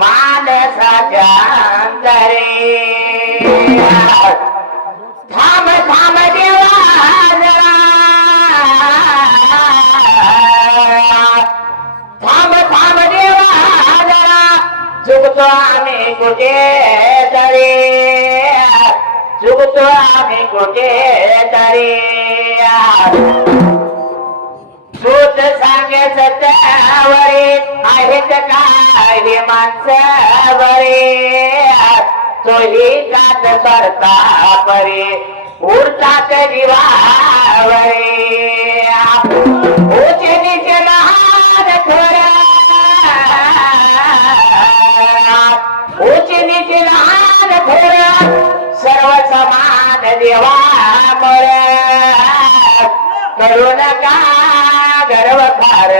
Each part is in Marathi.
مانس ٿام جيڪو آمي گٽي تري. چڪو آري भूत सूत सांगे सत्यावरे आहेत काही माणसावरे. चोली कात करता परे उरतात जीवावरे. उचे निचे लहान थोड्या उचे लहान थोड्या सर्व समान देवामुळे करू नका गर्वकार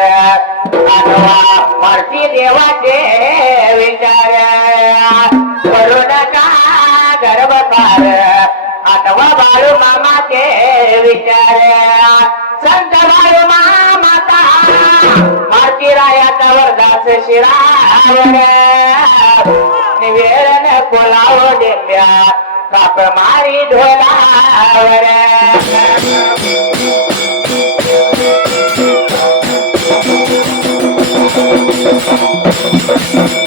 आठवा मारती देवाचे विचार. करुणाचा नका गर्वकार आठवा बाळू मामाचे विचार. संत बाळू मामाता मारती रायाचा वरदास शिरावर. निवेदन कोलाव डेंब्या काप मारी ढोलावर. フフフフ。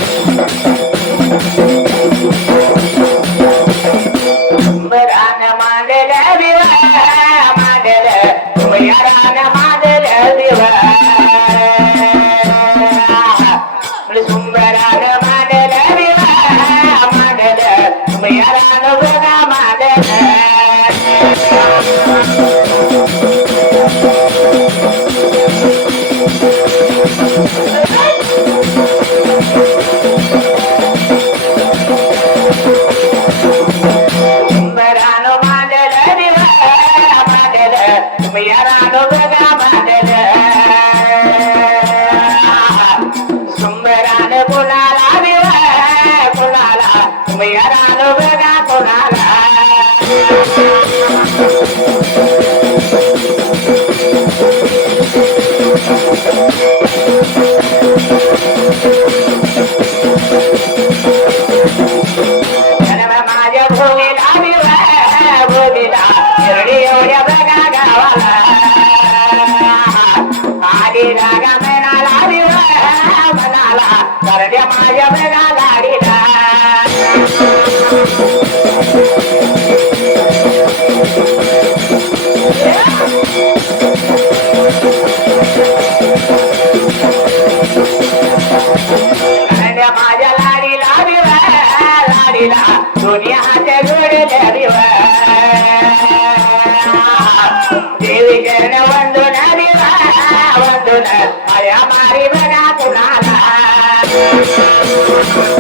Thank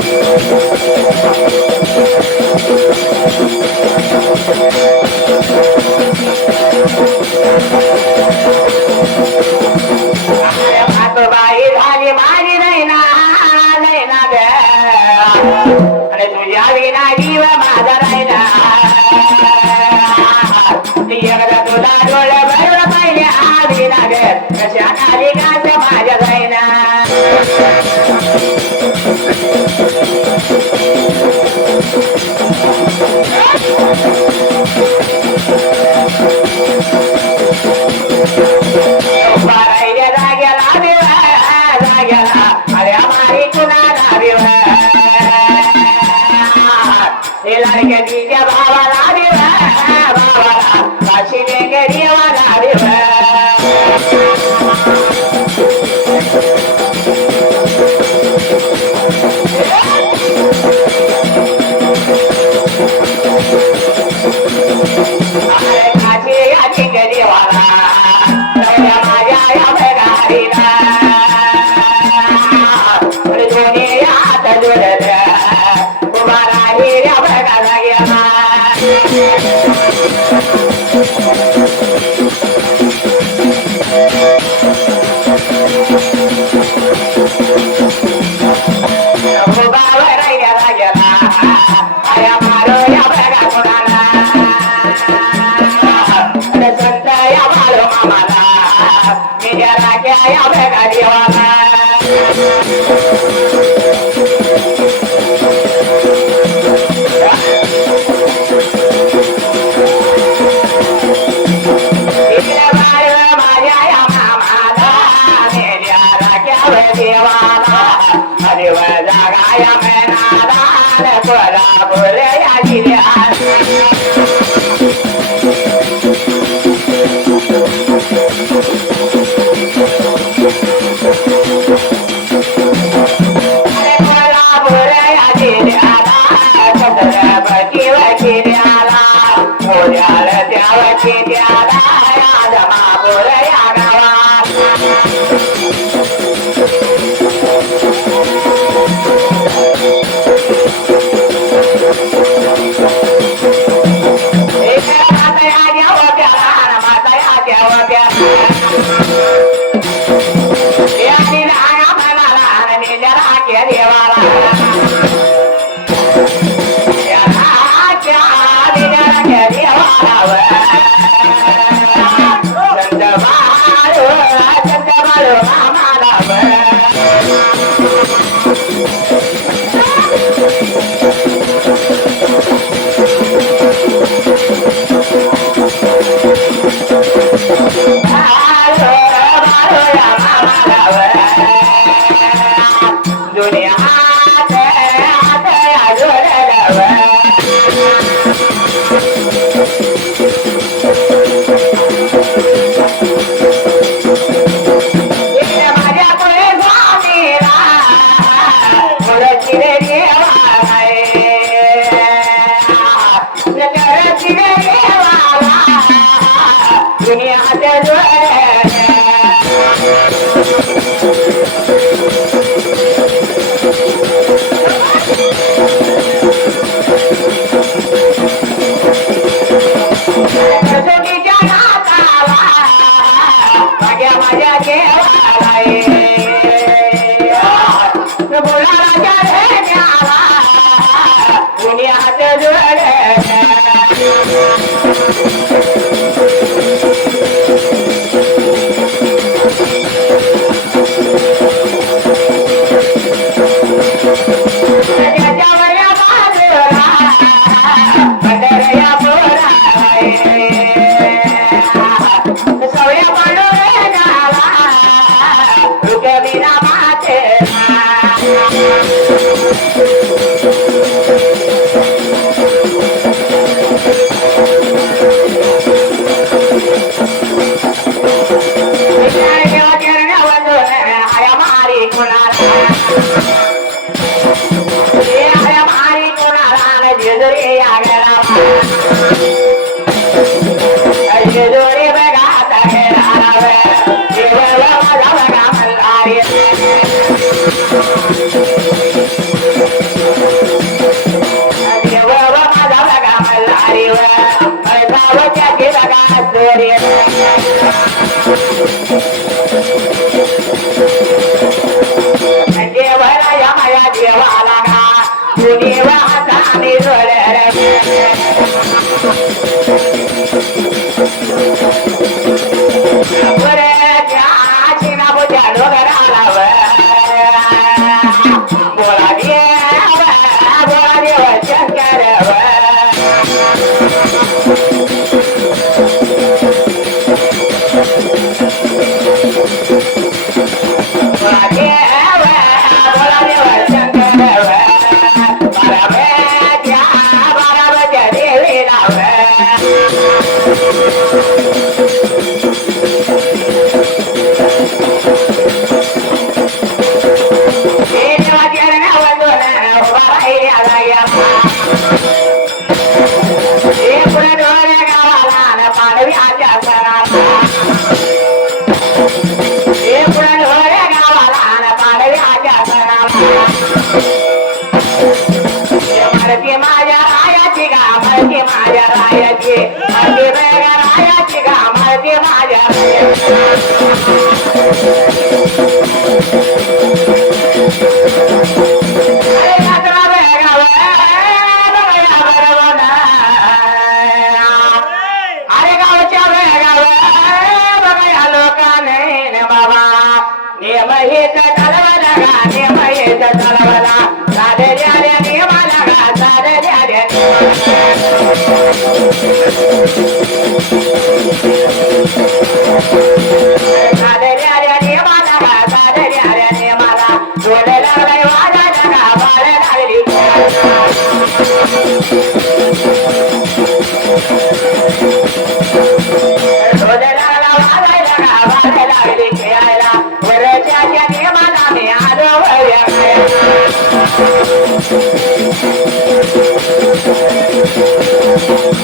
you. నిలరికి భావన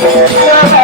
Yeah.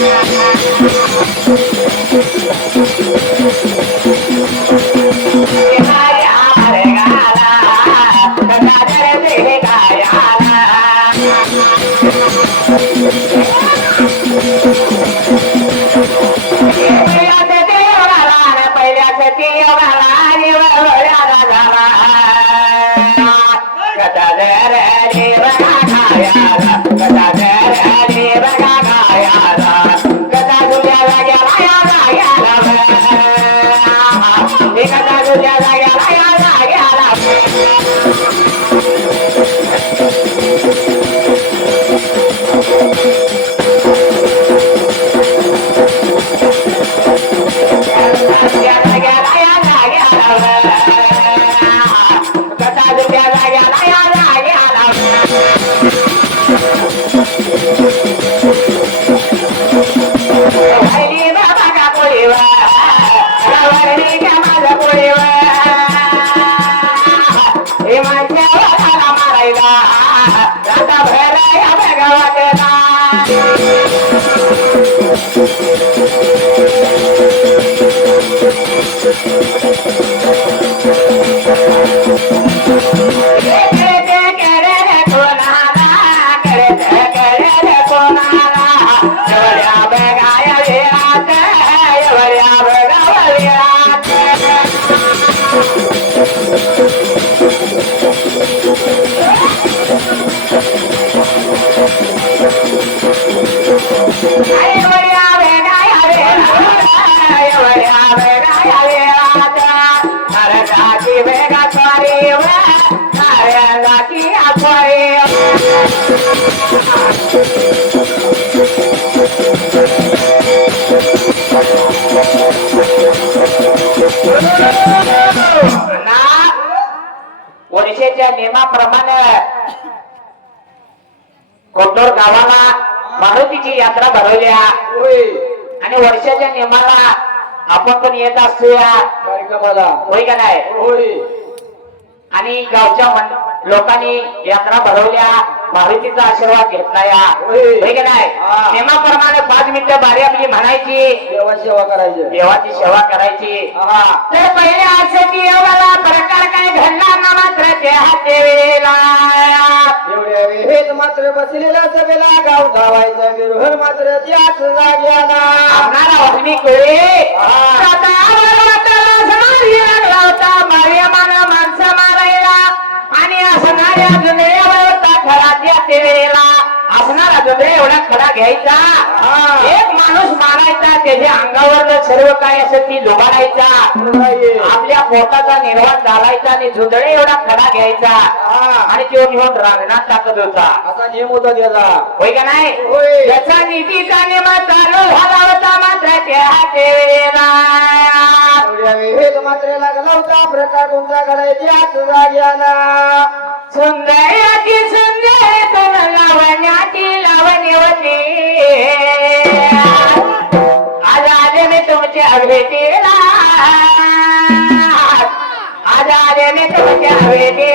Thank you. Bye. ओडिशेच्या नियमाप्रमाणे कोटोर गावाला मारुतीची यात्रा भरवल्या. आणि वर्षाच्या नियमाला आपण पण येत असूया होय का नाही? आणि गावच्या लोकांनी यात्रा भरवल्या. मारुतीचा आशीर्वाद घेतला या होय का नाही? म्हणायची देवा सेवा करायची. देवाची सेवा करायची. हा तर पहिले असं की एवढा प्रकार काय घडला ना मात्र मात्र बसलेला सगळा गाव धावायचा. विरोहर मात्र त्याच आपणाला वाटणी कळे. हा. माणसं मारायला. आणि असणाऱ्या होता खरा त्या असणारा जुन्या एवढा खरा घ्यायचा. एक माणूस मारायचा त्याच्या अंगावर सर्व काय असं ती लुबाडायचा. आपल्या पोटाचा निर्वाह चालायचा आणि जुदळे एवढा खडा घ्यायचा. आणि तो घेऊन रांगणात टाकत होता. असा नियम होता त्याचा. होय का नाही? होय. याचा नीतीचा नियम चालू झाला होता मात्र त्या मात्र लागला होता प्रकार करायचा त्याच जाग्याला. सुंदर सुंदर तुम लावण्याची लावण्यवती आज आले मी तुमच्या भेटीला. आज आले मी तुमचे भेटीला.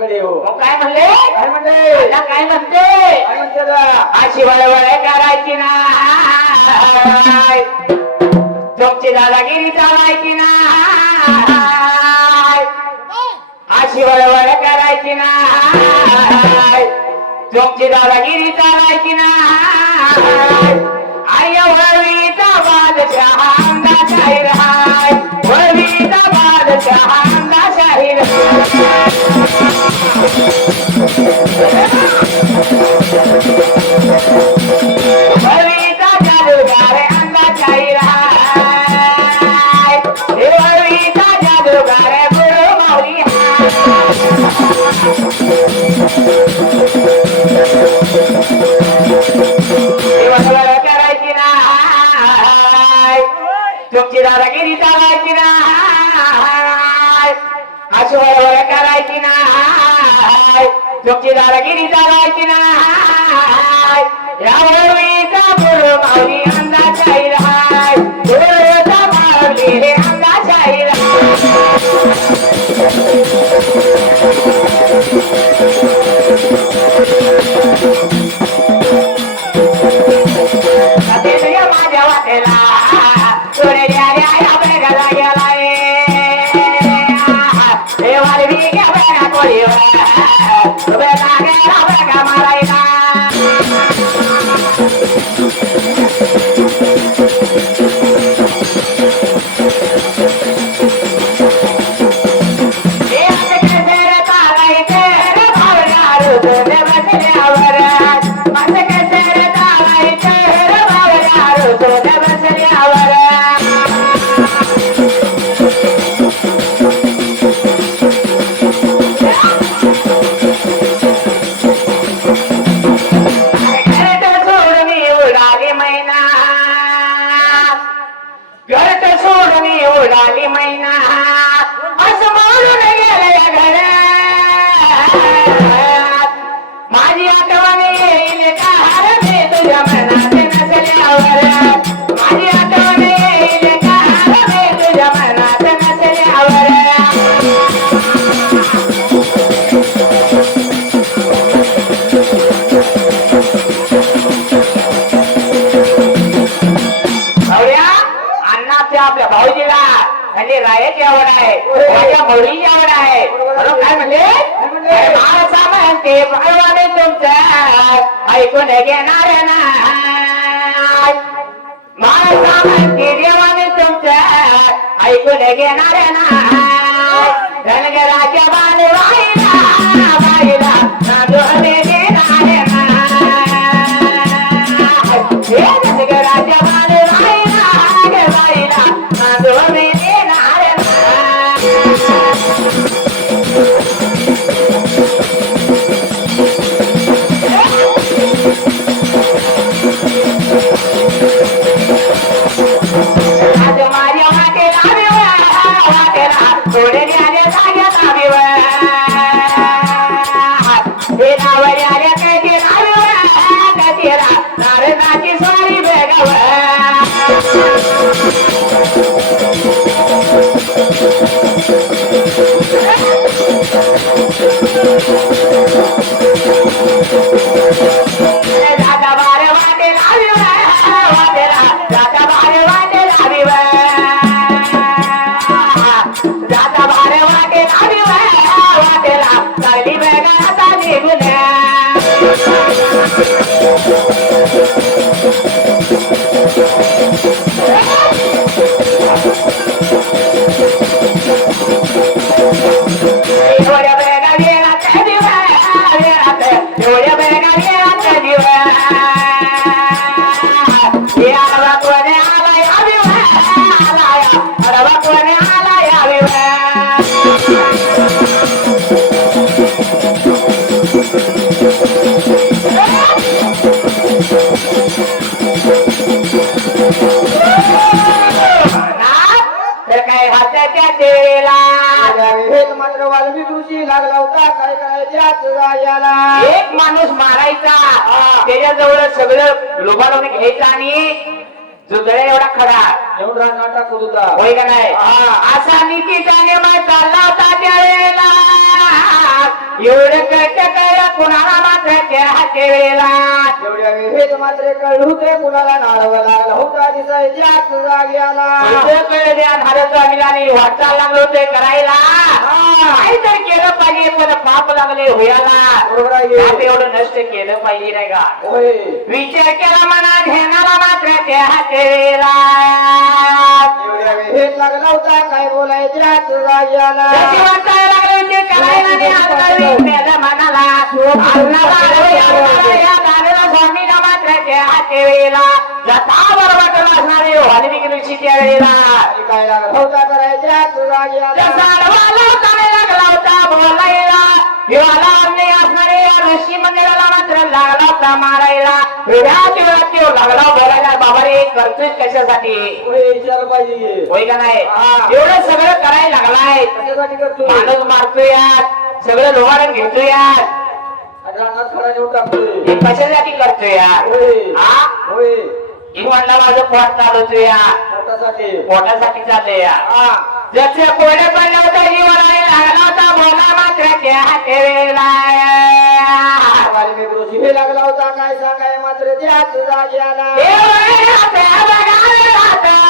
जुनाकडे हो. मग काय म्हणले? काय म्हणते अण्णा काय म्हणते? अशी वळवळ करायची नाही तुमची दादागिरी चालायची नाही अशी वळवळ करायची नाही तुमची दादागिरी चालायची नाही आय वळवीचा बादशाह हाय वळवीचा बादशाह డాలి మైనా माझ्या मुलीची आहे. म्हणून काय म्हणले? माणसा म्हणते भगवाने तुमचं. ऐकून घेणार नाही. माणसा म्हणते देवाने तुमच्या ऐकून घेणार नाही. धनगराच्या काय हाताच्या वेळेत मात्र वाल्मिक ऋषी लागला होता. काय एक माणूस मारायचा. त्याच्याजवळ सगळं लोबाडून घ्यायचं आणि जुदळे एवढा खडा एवढा नाटक होत होता. होय का नाही. असा नीतीचा नियम चालला होता त्यावेळेला. एवढं कळत कळ कुणाला मात्र त्या वेळेला एवढ्या वेळेत मात्र कळलं होते. कुणाला नाळावं लागला होता दिसायच्याच जाग्याला एवढं कळलं त्या भारत स्वामीला वाटचाल लागलो होते करायला. केलं पाहिजे पण पाप लागले होयाला. एवढं नष्ट केलं पाहिजे नाही का? विचार केला मना घेणारा मात्र त्या वेळेला वेळेत लागला होता काय आणि काय लागला होता? त्या जाग्याला झाडवाला चांगला लागला होता बोलायला हिवाला अन्य असणारे या ऋषी मंदिराला मात्र लागला होता मारायला. वेळात वेळात तो लागला बोलायला बाबा रे करतोय कशासाठी? पुढे विचार पाहिजे. होय का नाही? हा. एवढं सगळं करायला लागलाय. कशासाठी करतो माणूस मारतोय यात सगळं लोहारण घेतोय यात रानात खडा नेऊन टाकतोय. हे कशासाठी करतोय यार? होय. हा? होय. म्हणला माझं पोट चालवतोय या पोटासाठी. पोटासाठी चाललंय या हा. जसे कोणी होतं जीवनाने लागला होता बोला मात्र त्या वेळेला वाल्मिक ऋषी लागला होता काय सांगाय मात्र जाग्याला राम